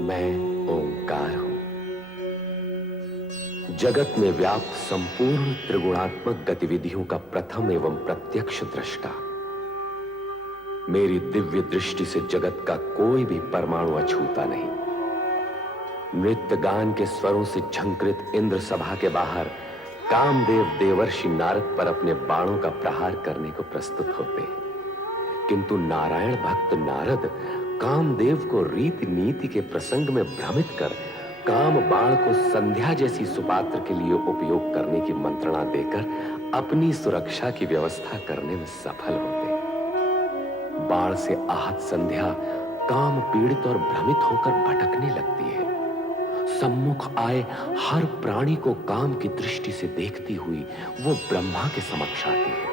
मैं ओंकार हूं, जगत में व्याप्त संपूर्ण त्रिगुणात्मक गतिविधियों का प्रथम एवं प्रत्यक्ष दृष्टा। मेरी दिव्य दृष्टि से जगत का कोई भी परमाणु अछूता नहीं। नृत्य गान के स्वरों से झंकृत इंद्र सभा के बाहर कामदेव देवर्षि नारद पर अपने बाणों का प्रहार करने को प्रस्तुत होते हैं, किंतु नारायण भक्त नारद कामदेव को रीति नीति के प्रसंग में भ्रमित कर काम बाण को संध्या जैसी सुपात्र के लिए उपयोग करने की मंत्रणा देकर अपनी सुरक्षा की व्यवस्था करने में सफल होते हैं। बाण से आहत संध्या काम पीड़ित और भ्रमित होकर भटकने लगती है। सम्मुख आए हर प्राणी को काम की दृष्टि से देखती हुई वो ब्रह्मा के समक्ष आती है।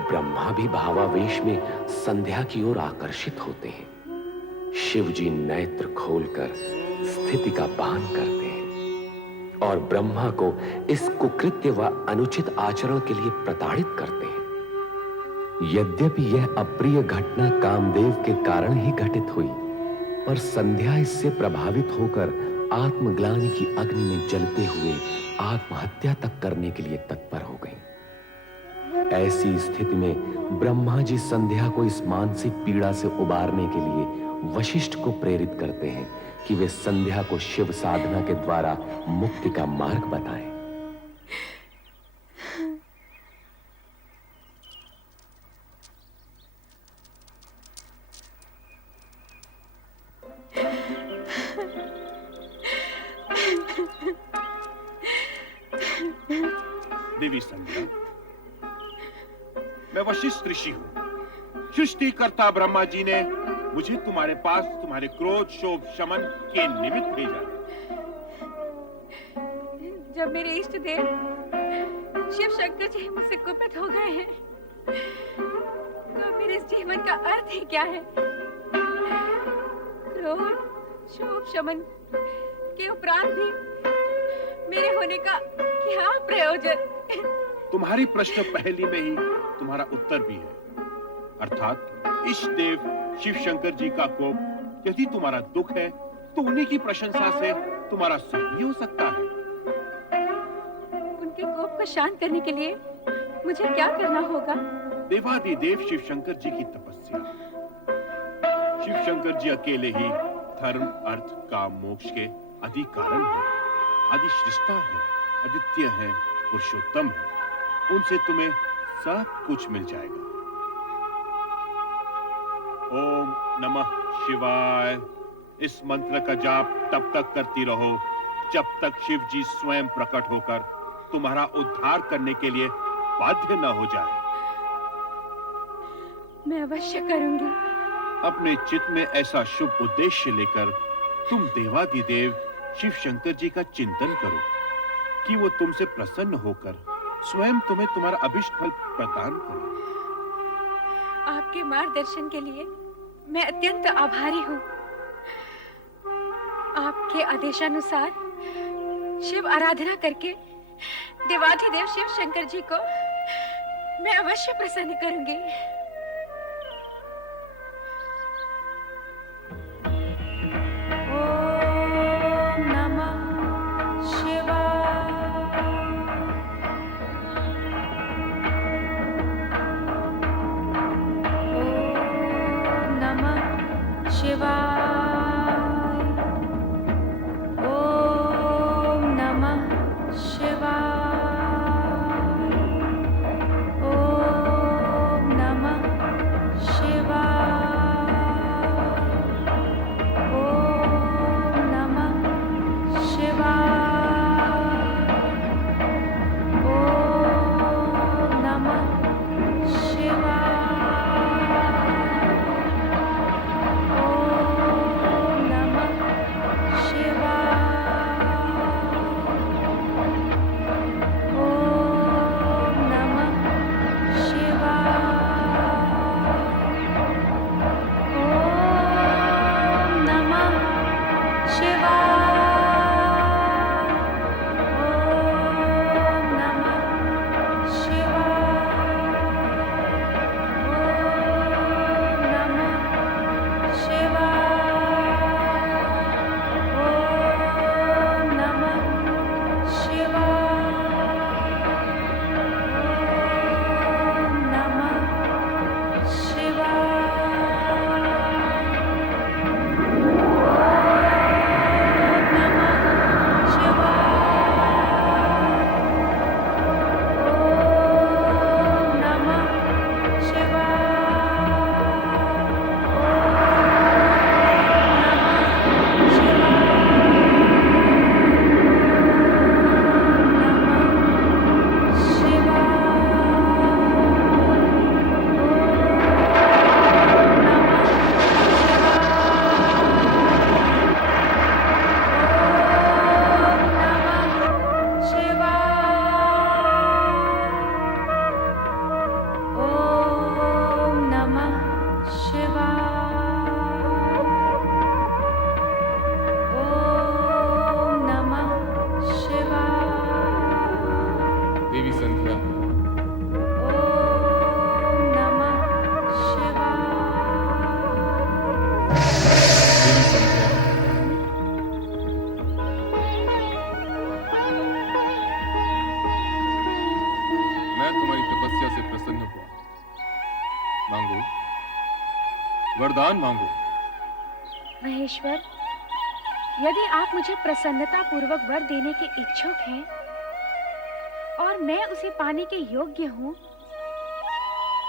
ब्रह्मा भी भावावेश में संध्या की ओर आकर्षित होते हैं। शिव जी नेत्र खोलकर स्थिति का भान करते हैं और ब्रह्मा को इस कुकृत्य व अनुचित आचरण के लिए प्रताड़ित करते हैं। यद्यपि यह अप्रिय घटना कामदेव के कारण ही घटित हुई, पर संध्या इससे प्रभावित होकर आत्मग्लानि की अग्नि में जलते हुए आत्महत्या तक करने के लिए तत्पर हो गई। ऐसी स्थिति में ब्रह्मा जी संध्या को इस मानसिक पीड़ा से उबारने के लिए वशिष्ठ को प्रेरित करते हैं कि वे संध्या को शिव साधना के द्वारा मुक्ति का मार्ग बताएं। देवी संध्या, मैं वशिष्ठ ऋषि हूं। सृष्टिकर्ता ब्रह्मा जी ने मुझे तुम्हारे पास तुम्हारे क्रोध शोभ शमन के निमित्त भेजा। जब मेरे इष्ट देव शिव शंकर जी मुझसे कुपित हो गए हैं, तो मेरे इस जीवन का अर्थ ही क्या है? क्रोध शोभ शमन के उपरांत भी मेरे होने का क्या प्रयोजन? तुम्हारी प्रश्न पहली में ही तुम्हारा उत्तर भी है, अर्थात इष्ट देव शिव शंकर जी का कोप यदि तुम्हारा दुख है तो उन्हीं की प्रशंसा से तुम्हारा सुख भी हो सकता है। उनके कोप को शांत करने के लिए मुझे क्या करना होगा? देवादिदेव शिव शंकर जी की तपस्या। शिव शंकर जी अकेले ही धर्म अर्थ काम मोक्ष के आदि कारण है, आदि सृष्टा है, अद्वितीय है, पुरुषोत्तम है। उनसे तुम्हें सब कुछ मिल जाएगा। ओम नमः शिवाय इस मंत्र का जाप तब तक करती रहो जब तक शिव जी स्वयं प्रकट होकर तुम्हारा उद्धार करने के लिए बाध्य न हो जाए। मैं अवश्य करूंगी। अपने चित्त में ऐसा शुभ उद्देश्य लेकर तुम देवादिदेव शिव शंकर जी का चिंतन करो कि वो तुमसे प्रसन्न होकर स्वयं तुम्हें तुम्हारा अभिष्ट फल प्रदान करे। आपके मार्गदर्शन के लिए मैं अत्यंत आभारी हूँ। आपके आदेशानुसार शिव आराधना करके देवाधिदेव शिव शंकर जी को मैं अवश्य प्रसन्न करूंगी। ओम नमः शिवाय। ओम नमः शिवाय। ओम नमः शिवाय। ओम नमः वरदान मांगो। महेश्वर, यदि आप मुझे प्रसन्नता पूर्वक वर देने के इच्छुक हैं और मैं उसे पाने के योग्य हूं,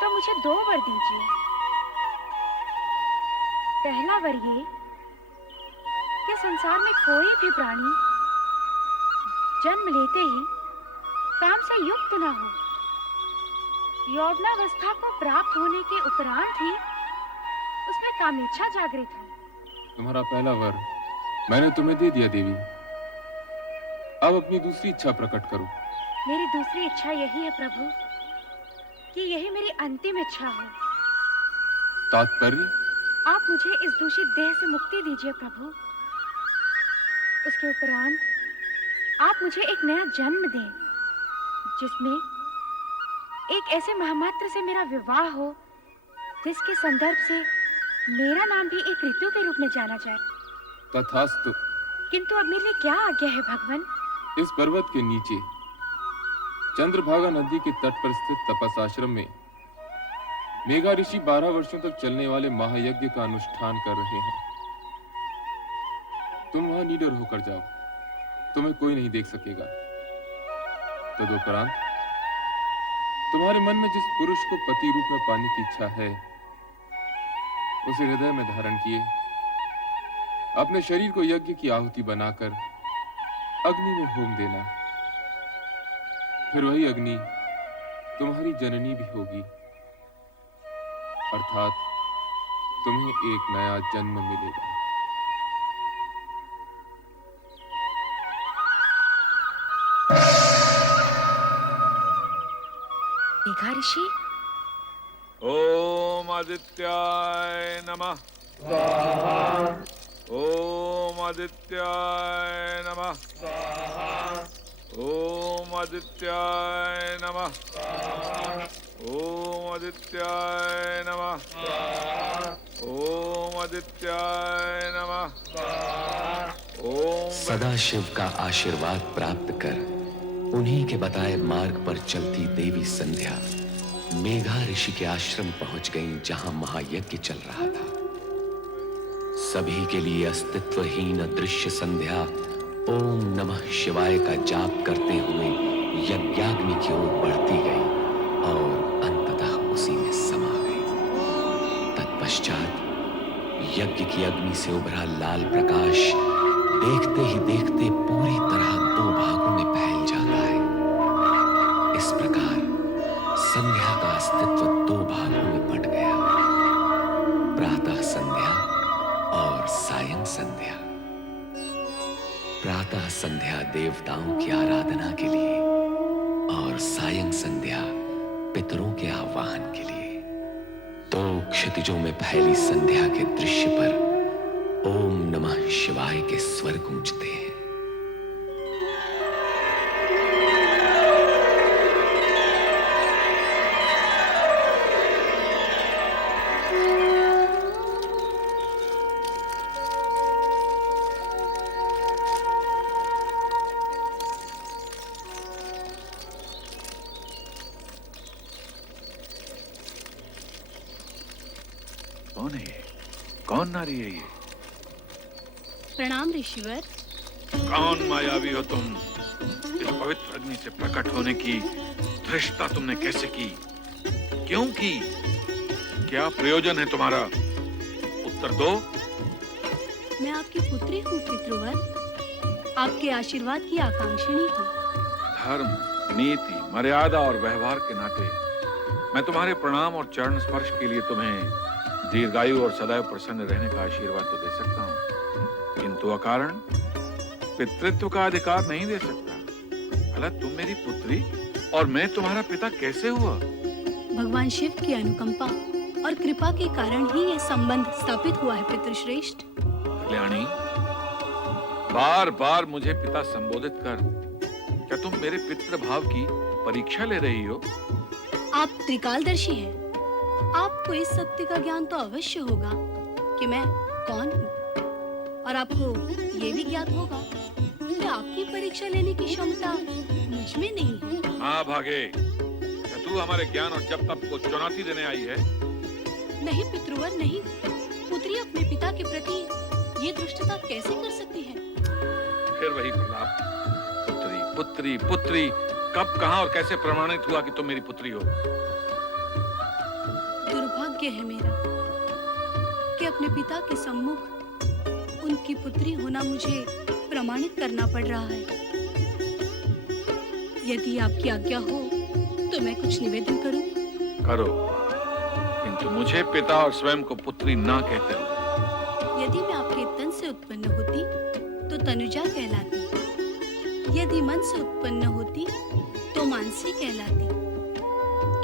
तो मुझे 2 वर दीजिए। पहला वर ये कि संसार में कोई भी प्राणी जन्म लेते ही काम से युक्त न हो। यौवनावस्था को प्राप्त होने के उपरांत ही उसमें कामेच्छा जागृत हो। तुम्हारा पहला वर मैंने तुम्हें दे दिया देवी। अब अपनी दूसरी इच्छा प्रकट करो। मेरी दूसरी इच्छा यही है प्रभु कि यही मेरी अंतिम इच्छा हो। तात्पर्य? आप मुझे इस दूषित देह से मुक्ति दीजिए प्रभु। उसके उपरांत आप मुझे एक नया जन्म दें, जिसमें एक ऐसे महामात्र से मेरा विवाह हो जिसके संदर्भ से मेरा नाम भी एक ऋतु के रूप में जाना जाए। तथास्तु। किंतु अब मेरे लिए क्या आज्ञा है भगवान? इस पर्वत के नीचे चंद्रभागा नदी के तट पर स्थित तपस आश्रम में मेघा ऋषि 12 वर्षों तक चलने वाले महायज्ञ का अनुष्ठान कर रहे हैं। तुम वहां निडर होकर जाओ, तुम्हें कोई नहीं देख सकेगा। तदुपरांत तुम्हारे मन में जिस पुरुष को पति रूप में पाने की इच्छा है, उसे हृदय में धारण किए अपने शरीर को यज्ञ की आहुति बनाकर अग्नि में होम देना। फिर वही अग्नि तुम्हारी जननी भी होगी, अर्थात तुम्हें एक नया जन्म मिलेगा। मेघा ऋषि, ओम आदित्याय नमः। ओम आदित्याय नमः। ओम आदित्याय नमः। ओम आदित्याय नमः। ओम आदित्याय नमः। ओम सदाशिव का आशीर्वाद प्राप्त कर उन्हीं के बताए मार्ग पर चलती देवी संध्या मेघा ऋषि के आश्रम पहुंच गईं, जहां महायज्ञ चल रहा था। सभी के लिए अस्तित्वहीन अदृश्य संध्या ओम नमः शिवाय का जाप करते हुए यज्ञाग्नि की ओर बढ़ती गई और अंततः उसी में समा गई। तत्पश्चात यज्ञ की अग्नि से उभरा लाल प्रकाश देखते ही देखते पूरी तरह 2 भागों में फैल जाता है। इस प्रकार संध्या का अस्तित्व 2 भागों में बंट गया, प्रातः संध्या और सायं संध्या। प्रातः संध्या देवताओं की आराधना के लिए और सायं संध्या पितरों के आह्वान के लिए। 2 क्षितिजों में फैली संध्या के दृश्य पर ओम नमः शिवाय के स्वर गूंजते हैं। कौन है ये? कौन नारी है ये? प्रणाम ऋषिवर। कौन मायावी हो तुम? इस पवित्र अग्नि से प्रकट होने की धृष्टता तुमने कैसे की? क्यों की? क्या प्रयोजन है तुम्हारा? उत्तर दो। मैं आपकी पुत्री हूँ पितृवर, आपके आशीर्वाद की आकांक्षिणी हूँ। धर्म, नीति, मर्यादा और व्यवहार के नाते मैं तुम्हारे प्रणाम और चरण स्पर्श के लिए तुम्हें दीर्घायु और सदैव प्रसन्न रहने का आशीर्वाद तो दे सकता हूँ, किंतु अकारण पितृत्व का अधिकार नहीं दे सकता। भला तुम मेरी पुत्री और मैं तुम्हारा पिता कैसे हुआ? भगवान शिव की अनुकंपा और कृपा के कारण ही यह संबंध स्थापित हुआ है पितृश्रेष्ठ। कल्याणी, बार बार मुझे पिता संबोधित कर क्या तुम मेरे पितृभाव की परीक्षा ले रही हो? आप त्रिकालदर्शी हैं। आपको इस सत्य का ज्ञान तो अवश्य होगा कि मैं कौन हूँ, और आपको ये भी ज्ञात होगा कि आपकी परीक्षा लेने की क्षमता मुझ में नहीं है। हाँ भागे, क्या तू हमारे ज्ञान और जप तप को चुनौती देने आई है? नहीं पितृवर, नहीं। पिता के प्रति ये दुष्टता कैसे कर सकती हैं? फिर वही प्रलाप, पुत्री पुत्री पुत्री, कब, कहां और कैसे प्रमाणित हुआ कि तुम मेरी पुत्री हो? दुर्भाग्य है मेरा कि अपने पिता के सम्मुख उनकी पुत्री होना मुझे प्रमाणित करना पड़ रहा है। यदि आपकी आज्ञा हो तो मैं कुछ निवेदन करूं? करो, किंतु मुझे पिता और स्वयं को पुत्री ना कहते हो। यदि मैं आपके तन से उत्पन्न होती तो तनुजा कहलाती, यदि मन से उत्पन्न होती तो मानसी कहलाती,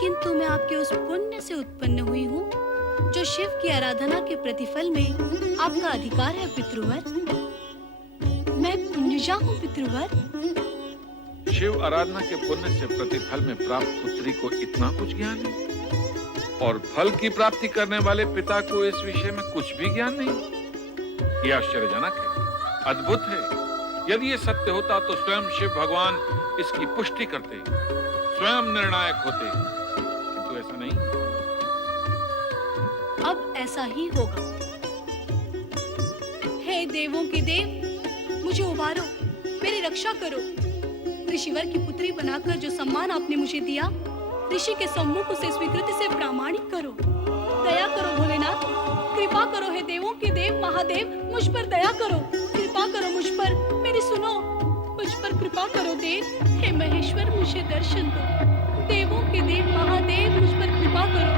किंतु मैं आपके उस पुण्य से उत्पन्न हुई हूँ जो शिव की आराधना के प्रतिफल में आपका अधिकार है पितृवर। मैं पुण्यजा हूँ पितृवर। शिव आराधना के पुण्य से प्रतिफल में प्राप्त पुत्री को इतना कुछ ज्ञान है, और फल की प्राप्ति करने वाले पिता को इस विषय में कुछ भी ज्ञान नहीं। यह आश्चर्यजनक है, अद्भुत है। यदि ये सत्य होता तो स्वयं शिव भगवान इसकी पुष्टि करते, स्वयं निर्णायक होते, किंतु ऐसा नहीं। अब ऐसा ही होगा। हे देवों के देव, मुझे उबारो, मेरी रक्षा करो। ऋषिवर की पुत्री बनाकर जो सम्मान आपने मुझे दिया, ऋषि के सम्मुख उसे स्वीकृति से प्रामाणिक करो। दया करो भोलेनाथ, कृपा करो। हे देवों के देव महादेव, मुझ पर दया करो, कृपा करो मुझ पर, मेरी सुनो, मुझ पर कृपा करो देव। हे महेश्वर, मुझे दर्शन दो। देवों के देव महादेव, मुझ पर कृपा करो।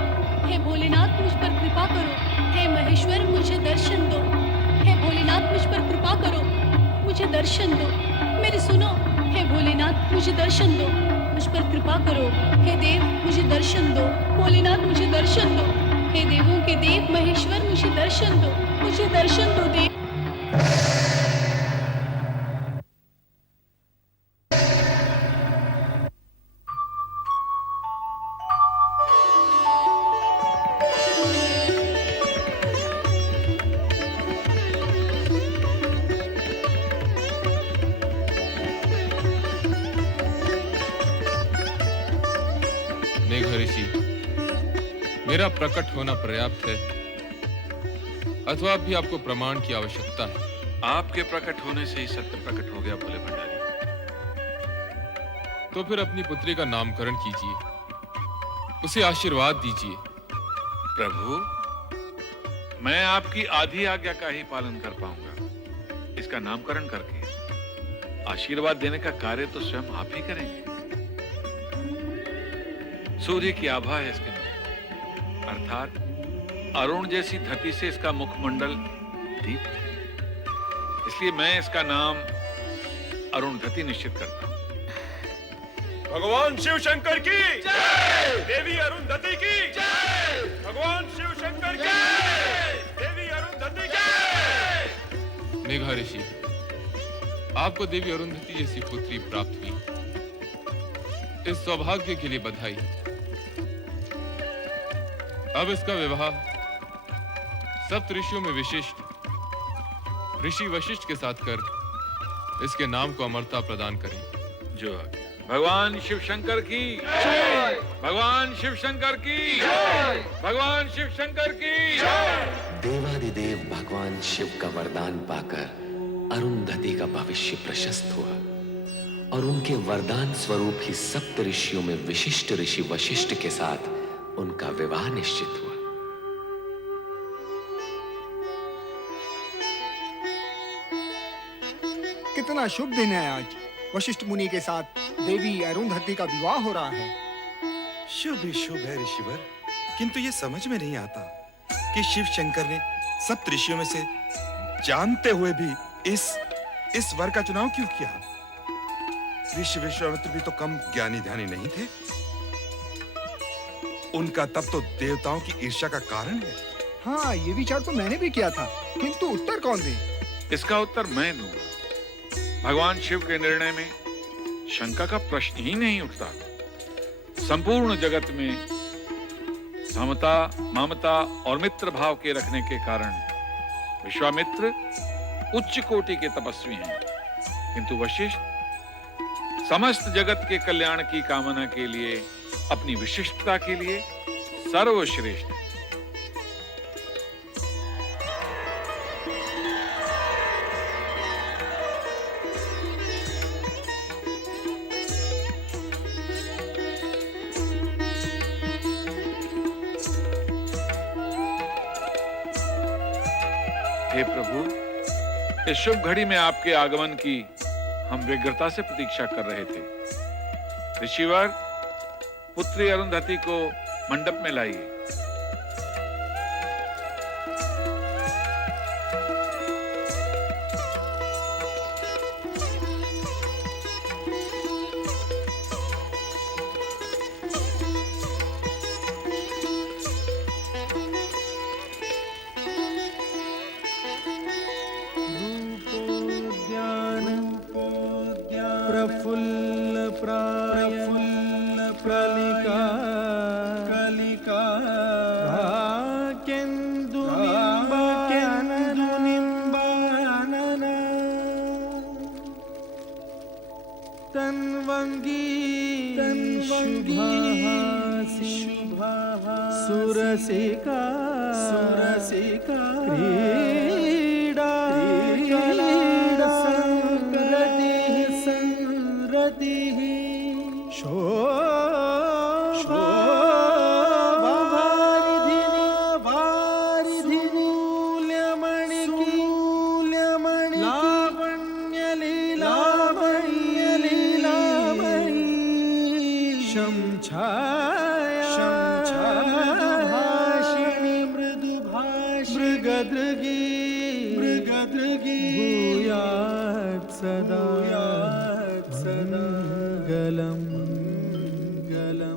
हे भोलेनाथ, मुझ पर कृपा करो। हे महेश्वर, मुझे दर्शन दो। हे भोलेनाथ, मुझ पर कृपा करो, मुझे दर्शन दो। मेरी सुनो, हे भोलेनाथ, मुझे दर्शन दो, मुझ पर कृपा करो। हे देव, मुझे दर्शन दो। भोलेनाथ, मुझे दर्शन दो। हे देवों के देव महेश्वर, मुझे दर्शन दो, मुझे दर्शन दो देव। मेघऋषि, मेरा प्रकट होना पर्याप्त है अथवा भी आपको प्रमाण की आवश्यकता है? आपके प्रकट होने से ही सत्य प्रकट हो गया भोले भंडारी। तो फिर अपनी पुत्री का नामकरण कीजिए, उसे आशीर्वाद दीजिए। प्रभु, मैं आपकी आधी आज्ञा का ही पालन कर पाऊंगा। इसका नामकरण करके आशीर्वाद देने का कार्य तो स्वयं आप ही करेंगे। सूर्य की आभा है इसके मुख, अर्थात अरुण जैसी धरती से इसका मुखमंडल दीप्त है। इसलिए मैं इसका नाम अरुणधति निश्चित करता हूं। भगवान शिव शंकर की जय, देवी अरुंधति की जय, भगवान शिव शंकर की जय, देवी अरुंधति की जय। मेघऋषि, आपको देवी अरुंधति जैसी पुत्री प्राप्त हुई, इस सौभाग्य के लिए बधाई। अब इसका विवाह सप्त ऋषियों में विशिष्ट ऋषि वशिष्ठ के साथ कर इसके नाम को अमरता प्रदान करें। जो भगवान शिव शंकर की जय, भगवान शिव शंकर की जय, भगवान शिव शंकर की जय। देवादिदेव भगवान शिव का वरदान पाकर अरुंधति का भविष्य प्रशस्त हुआ और उनके वरदान स्वरूप ही सप्त ऋषियों में विशिष्ट ऋषि वशिष्ठ के साथ उनका विवाह निश्चित हुआ। कितना शुभ दिन है आज। वशिष्ठ मुनि के साथ देवी अरुंधति का विवाह हो रहा है। शुभ ही शुभ है ऋषिवर, किंतु ये समझ में नहीं आता कि शिव शंकर ने सप्त ऋषियों में से जानते हुए भी इस वर का चुनाव क्यों किया? ऋषि विश्वामित्र भी तो कम ज्ञानी ध्यानी नहीं थे। उनका तप तो देवताओं की ईर्ष्या का कारण है। हाँ, ये विचार तो मैंने भी किया था, किंतु उत्तर कौन दे? इसका उत्तर मैं दूंगा। भगवान शिव के निर्णय में शंका का प्रश्न ही नहीं उठता। संपूर्ण जगत में समता, ममता और मित्र भाव के रखने के कारण विश्वामित्र उच्च कोटि के तपस्वी हैं, किंतु वशिष्ठ समस्त जगत के कल्याण की कामना के लिए, अपनी विशिष्टता के लिए सर्वश्रेष्ठ है। हे प्रभु, इस शुभ घड़ी में आपके आगमन की हम व्यग्रता से प्रतीक्षा कर रहे थे। ऋषिवर, पुत्री अरुंधति को मंडप में लाइए। प्रफुल्ल प्रलिका कलिका केन्दु निम्बानन तन्वंगी शुभाः सुरसिका क्रीडा संरतिः शोभावारिधिनि मूल्यमणि लावण्यलीलामणि शंछायाभाषिणि मृगदृगी भूयात् सदा मंगलम्।